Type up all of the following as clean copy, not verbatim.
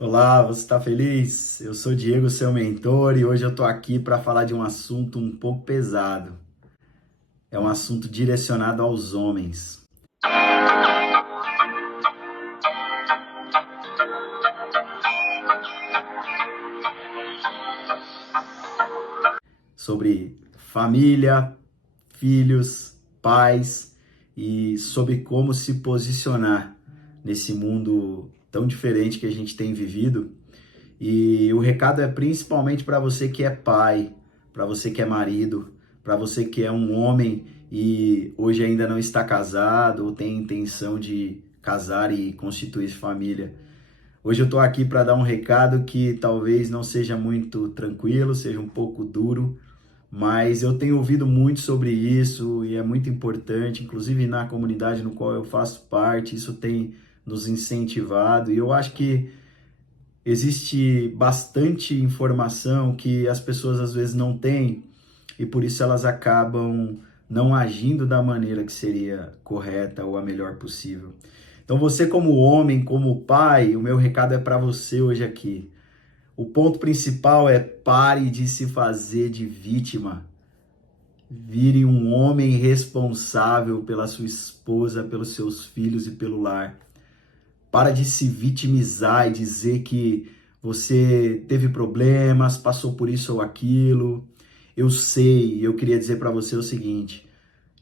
Olá, você está feliz? Eu sou Diego, seu mentor, e hoje eu estou aqui para falar de um assunto um pouco pesado. É um assunto direcionado aos homens, sobre família, filhos, pais e sobre como se posicionar nesse mundo tão diferente que a gente tem vivido. E o recado é principalmente para você que é pai, para você que é marido, para você que é um homem e hoje ainda não está casado ou tem intenção de casar e constituir família. Hoje eu estou aqui para dar um recado que talvez não seja muito tranquilo, seja um pouco duro, mas eu tenho ouvido muito sobre isso e é muito importante, inclusive na comunidade no qual eu faço parte, isso tem nos incentivado e eu acho que existe bastante informação que as pessoas às vezes não têm e por isso elas acabam não agindo da maneira que seria correta ou a melhor possível. Então você como homem, como pai, o meu recado é para você hoje aqui. O ponto principal é pare de se fazer de vítima. Vire um homem responsável pela sua esposa, pelos seus filhos e pelo lar. Para de se vitimizar e dizer que você teve problemas, passou por isso ou aquilo. Eu sei, eu queria dizer para você o seguinte: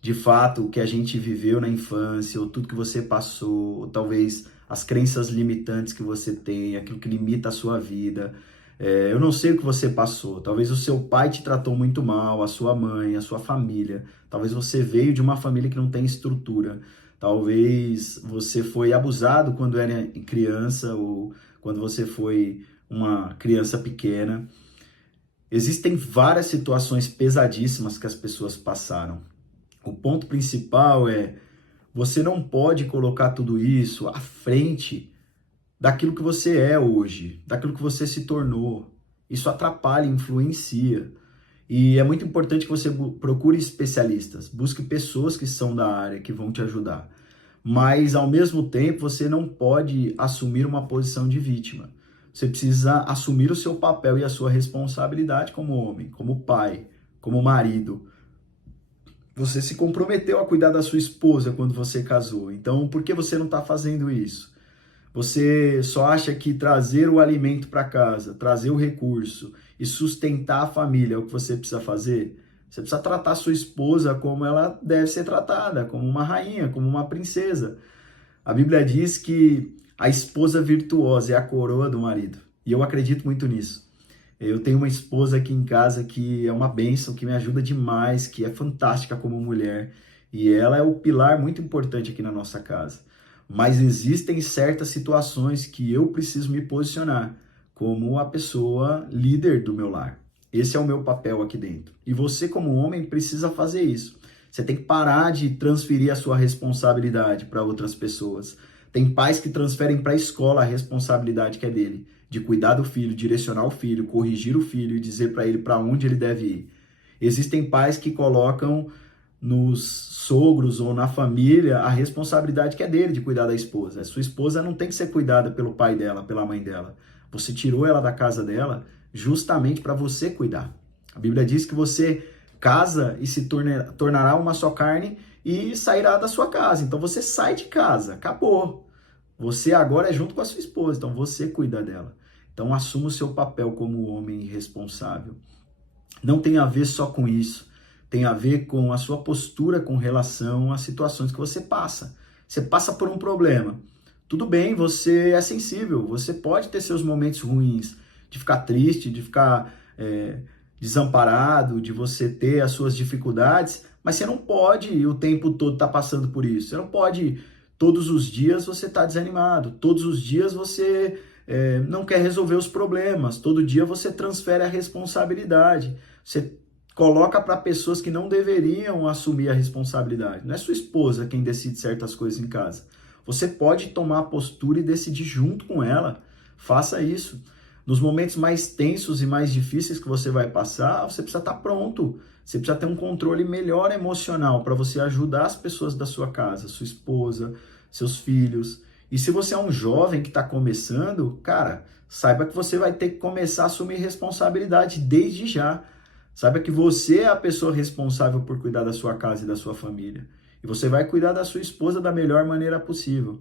de fato, o que a gente viveu na infância, ou tudo que você passou, ou talvez as crenças limitantes que você tem, aquilo que limita a sua vida. Eu não sei o que você passou. Talvez o seu pai te tratou muito mal, a sua mãe, a sua família. Talvez você veio de uma família que não tem estrutura. Talvez você foi abusado quando era criança ou quando você foi uma criança pequena. Existem várias situações pesadíssimas que as pessoas passaram. O ponto principal é: você não pode colocar tudo isso à frente daquilo que você é hoje, daquilo que você se tornou. Isso atrapalha, influencia. E é muito importante que você procure especialistas, busque pessoas que são da área, que vão te ajudar. Mas, ao mesmo tempo, você não pode assumir uma posição de vítima. Você precisa assumir o seu papel e a sua responsabilidade como homem, como pai, como marido. Você se comprometeu a cuidar da sua esposa quando você casou. Então, por que você não está fazendo isso? Você só acha que trazer o alimento para casa, trazer o recurso e sustentar a família é o que você precisa fazer? Você precisa tratar a sua esposa como ela deve ser tratada, como uma rainha, como uma princesa. A Bíblia diz que a esposa virtuosa é a coroa do marido. E eu acredito muito nisso. Eu tenho uma esposa aqui em casa que é uma bênção, que me ajuda demais, que é fantástica como mulher. E ela é o pilar muito importante aqui na nossa casa. Mas existem certas situações que eu preciso me posicionar como a pessoa líder do meu lar. Esse é o meu papel aqui dentro. E você, como homem, precisa fazer isso. Você tem que parar de transferir a sua responsabilidade para outras pessoas. Tem pais que transferem para a escola a responsabilidade que é dele, de cuidar do filho, direcionar o filho, corrigir o filho e dizer para ele para onde ele deve ir. Existem pais que colocam nos sogros ou na família a responsabilidade que é dele de cuidar da esposa. A sua esposa não tem que ser cuidada pelo pai dela, pela mãe dela. Você tirou ela da casa dela justamente para você cuidar. A Bíblia diz que você casa e se tornará uma só carne e sairá da sua casa. Então você sai de casa, acabou. Você agora é junto com a sua esposa, então você cuida dela. Então assuma o seu papel como homem responsável. Não tem a ver só com isso. Tem a ver com a sua postura com relação às situações que você passa. Você passa por um problema. Tudo bem, você é sensível, você pode ter seus momentos ruins, de ficar triste, de ficar desamparado, de você ter as suas dificuldades, mas você não pode o tempo todo estar passando por isso. Você não pode, todos os dias você estar desanimado, todos os dias você não quer resolver os problemas, todo dia você transfere a responsabilidade. Você coloca para pessoas que não deveriam assumir a responsabilidade. Não é sua esposa quem decide certas coisas em casa. Você pode tomar a postura e decidir junto com ela. Faça isso. Nos momentos mais tensos e mais difíceis que você vai passar, você precisa estar pronto. Você precisa ter um controle melhor emocional para você ajudar as pessoas da sua casa, sua esposa, seus filhos. E se você é um jovem que está começando, cara, saiba que você vai ter que começar a assumir responsabilidade desde já. Saiba que você é a pessoa responsável por cuidar da sua casa e da sua família. E você vai cuidar da sua esposa da melhor maneira possível.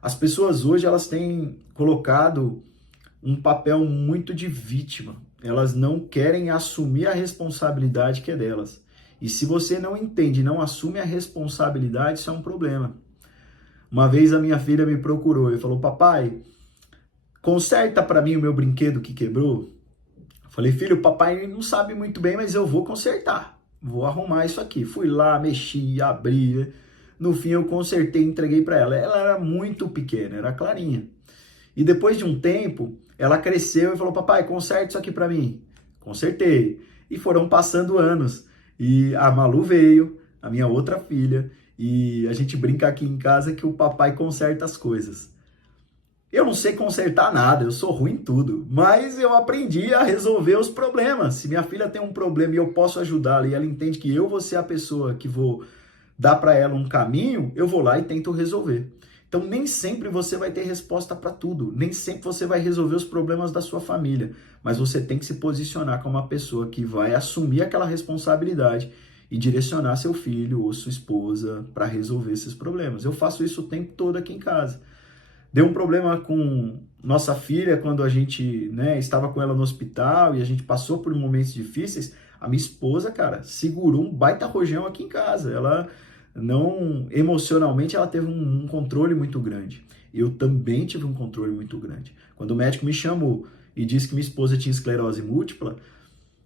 As pessoas hoje, elas têm colocado um papel muito de vítima. Elas não querem assumir a responsabilidade que é delas. E se você não entende, não assume a responsabilidade, isso é um problema. Uma vez a minha filha me procurou e falou: papai, conserta para mim o meu brinquedo que quebrou. Eu falei: filho, o papai não sabe muito bem, mas eu vou consertar. Vou arrumar isso aqui. Fui lá, mexi, abri. No fim eu consertei e entreguei para ela. Ela era muito pequena, era clarinha. E depois de um tempo, ela cresceu e falou: papai, conserta isso aqui para mim. Consertei. E foram passando anos. E a Malu veio, a minha outra filha, e a gente brinca aqui em casa que o papai conserta as coisas. Eu não sei consertar nada, eu sou ruim em tudo, mas eu aprendi a resolver os problemas. Se minha filha tem um problema e eu posso ajudá-la e ela entende que eu vou ser a pessoa que vou dar para ela um caminho, eu vou lá e tento resolver. Então, nem sempre você vai ter resposta para tudo, nem sempre você vai resolver os problemas da sua família, mas você tem que se posicionar como uma pessoa que vai assumir aquela responsabilidade e direcionar seu filho ou sua esposa para resolver esses problemas. Eu faço isso o tempo todo aqui em casa. Deu um problema com nossa filha quando a gente, estava com ela no hospital e a gente passou por momentos difíceis. A minha esposa, cara, segurou um baita rojão aqui em casa. Ela não, emocionalmente, ela teve um controle muito grande. Eu também tive um controle muito grande. Quando o médico me chamou e disse que minha esposa tinha esclerose múltipla,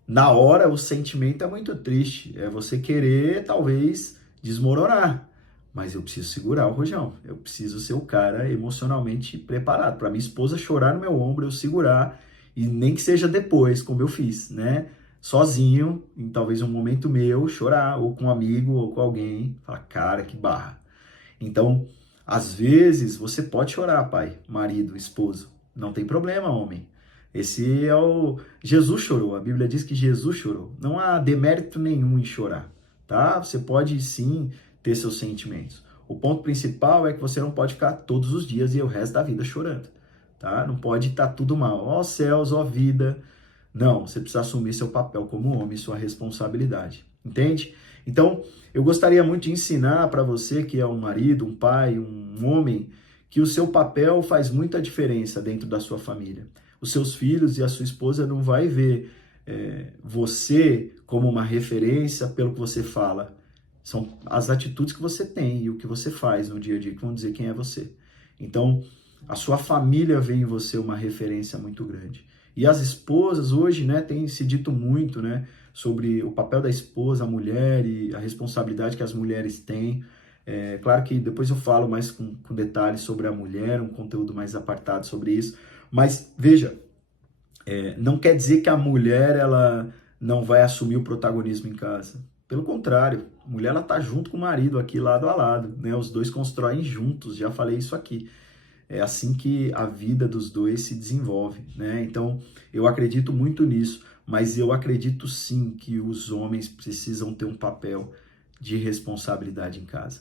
na hora o sentimento é muito triste. É você querer, talvez, desmoronar. Mas eu preciso segurar o rojão. Eu preciso ser o cara emocionalmente preparado. Para minha esposa chorar no meu ombro, eu segurar. E nem que seja depois, como eu fiz, sozinho, em talvez um momento meu, chorar, ou com um amigo, ou com alguém. Falar: cara, que barra. Então, às vezes, você pode chorar, pai, marido, esposo. Não tem problema, homem. Esse é o... Jesus chorou. A Bíblia diz que Jesus chorou. Não há demérito nenhum em chorar, tá? Você pode, sim, ter seus sentimentos. O ponto principal é que você não pode ficar todos os dias e o resto da vida chorando, tá? Não pode estar tudo mal. Ó céus, ó vida. Não, você precisa assumir seu papel como homem, sua responsabilidade. Entende? Então, eu gostaria muito de ensinar para você que é um marido, um pai, um homem, que o seu papel faz muita diferença dentro da sua família. Os seus filhos e a sua esposa não vai ver você como uma referência pelo que você fala. São as atitudes que você tem e o que você faz no dia a dia que vão dizer quem é você. Então, a sua família vê em você uma referência muito grande. E as esposas hoje, tem se dito muito, sobre o papel da esposa, a mulher e a responsabilidade que as mulheres têm. Claro que depois eu falo mais com detalhes sobre a mulher, um conteúdo mais apartado sobre isso. Mas, veja, não quer dizer que a mulher ela não vai assumir o protagonismo em casa. Pelo contrário, a mulher ela tá junto com o marido aqui lado a lado, Os dois constroem juntos, já falei isso aqui. É assim que a vida dos dois se desenvolve, Então, eu acredito muito nisso, mas eu acredito sim que os homens precisam ter um papel de responsabilidade em casa.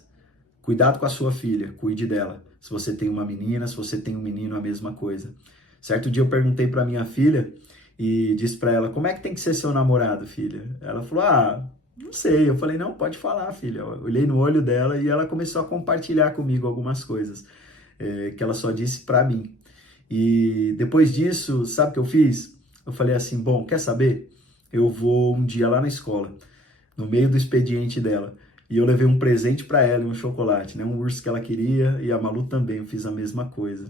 Cuidado com a sua filha, cuide dela. Se você tem uma menina, se você tem um menino, a mesma coisa. Certo dia eu perguntei para minha filha e disse para ela: como é que tem que ser seu namorado, filha? Ela falou: não sei. Eu falei: não, pode falar, filha. Eu olhei no olho dela e ela começou a compartilhar comigo algumas coisas que ela só disse para mim. E depois disso, sabe o que eu fiz? Eu falei assim: bom, quer saber? Eu vou um dia lá na escola, no meio do expediente dela, e eu levei um presente para ela, um chocolate, um urso que ela queria, e a Malu também, eu fiz a mesma coisa.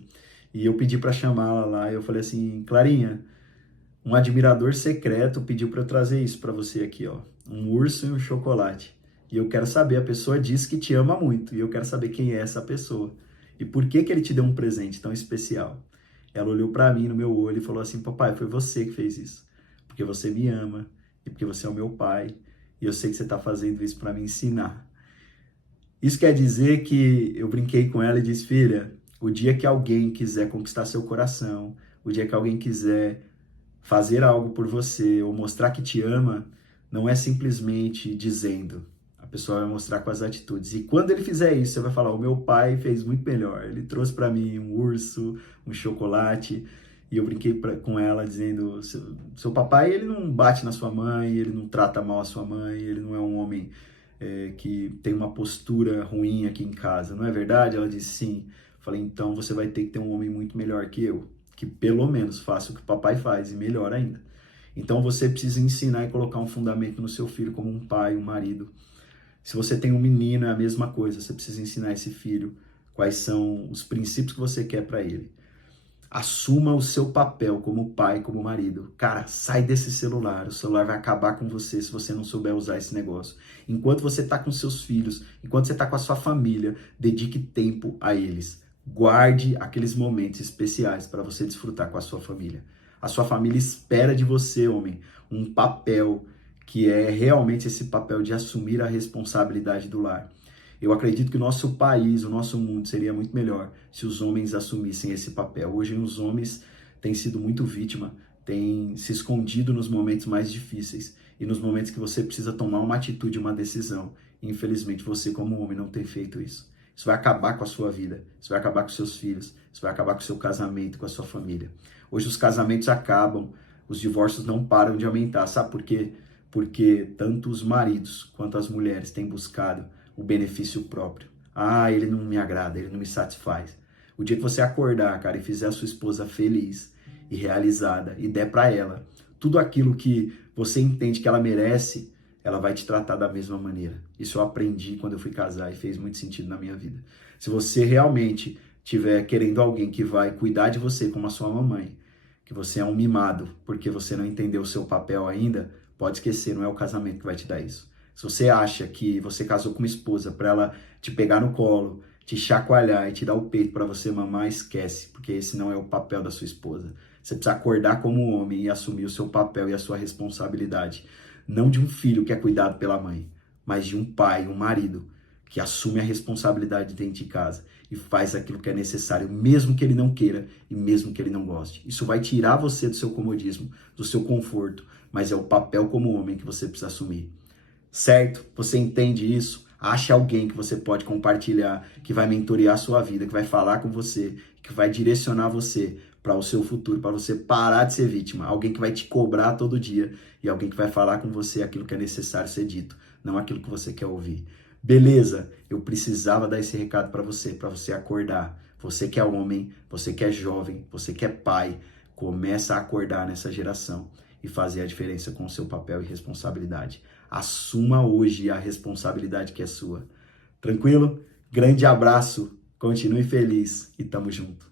E eu pedi para chamá-la lá, e eu falei assim: Clarinha, um admirador secreto pediu para eu trazer isso para você aqui, ó, um urso e um chocolate. E eu quero saber, a pessoa disse que te ama muito, e eu quero saber quem é essa pessoa. E por que ele te deu um presente tão especial? Ela olhou para mim no meu olho e falou assim: papai, foi você que fez isso. Porque você me ama, e porque você é o meu pai, e eu sei que você está fazendo isso para me ensinar. Isso quer dizer que eu brinquei com ela e disse: filha, o dia que alguém quiser conquistar seu coração, o dia que alguém quiser fazer algo por você ou mostrar que te ama, não é simplesmente dizendo. A pessoa vai mostrar com as atitudes. E quando ele fizer isso, você vai falar: o meu pai fez muito melhor. Ele trouxe para mim um urso, um chocolate. e eu brinquei com ela dizendo, seu papai, ele não bate na sua mãe, ele não trata mal a sua mãe, ele não é um homem que tem uma postura ruim aqui em casa, não é verdade? Ela disse sim. Falei, então você vai ter que ter um homem muito melhor que eu, que pelo menos faça o que o papai faz e melhor ainda. Então você precisa ensinar e colocar um fundamento no seu filho como um pai, um marido. Se você tem um menino, é a mesma coisa, você precisa ensinar esse filho quais são os princípios que você quer para ele. Assuma o seu papel como pai, como marido. Cara, sai desse celular. O celular vai acabar com você se você não souber usar esse negócio. Enquanto você está com seus filhos, enquanto você está com a sua família, dedique tempo a eles. Guarde aqueles momentos especiais para você desfrutar com a sua família. A sua família espera de você, homem, um papel que é realmente esse papel de assumir a responsabilidade do lar. Eu acredito que o nosso país, o nosso mundo seria muito melhor se os homens assumissem esse papel. Hoje os homens têm sido muito vítima, têm se escondido nos momentos mais difíceis e nos momentos que você precisa tomar uma atitude, uma decisão. Infelizmente você como homem não tem feito isso. Isso vai acabar com a sua vida, isso vai acabar com seus filhos, isso vai acabar com o seu casamento, com a sua família. Hoje os casamentos acabam, os divórcios não param de aumentar. Sabe por quê? Porque tanto os maridos quanto as mulheres têm buscado o benefício próprio. Ah, ele não me agrada, ele não me satisfaz. O dia que você acordar, cara, e fizer a sua esposa feliz e realizada e der para ela tudo aquilo que você entende que ela merece, ela vai te tratar da mesma maneira. Isso eu aprendi quando eu fui casar e fez muito sentido na minha vida. Se você realmente estiver querendo alguém que vai cuidar de você como a sua mamãe, que você é um mimado porque você não entendeu o seu papel ainda, pode esquecer, não é o casamento que vai te dar isso. Se você acha que você casou com uma esposa para ela te pegar no colo, te chacoalhar e te dar o peito para você mamar, esquece, porque esse não é o papel da sua esposa. Você precisa acordar como homem e assumir o seu papel e a sua responsabilidade. Não de um filho que é cuidado pela mãe, mas de um pai, um marido, que assume a responsabilidade dentro de casa e faz aquilo que é necessário, mesmo que ele não queira e mesmo que ele não goste. Isso vai tirar você do seu comodismo, do seu conforto, mas é o papel como homem que você precisa assumir. Certo? Você entende isso? Ache alguém que você pode compartilhar, que vai mentorear a sua vida, que vai falar com você, que vai direcionar você para o seu futuro, para você parar de ser vítima. Alguém que vai te cobrar todo dia e alguém que vai falar com você aquilo que é necessário ser dito, não aquilo que você quer ouvir. Beleza, eu precisava dar esse recado para você acordar. Você que é homem, você que é jovem, você que é pai, começa a acordar nessa geração e fazer a diferença com o seu papel e responsabilidade. Assuma hoje a responsabilidade que é sua. Tranquilo? Grande abraço, continue feliz e tamo junto.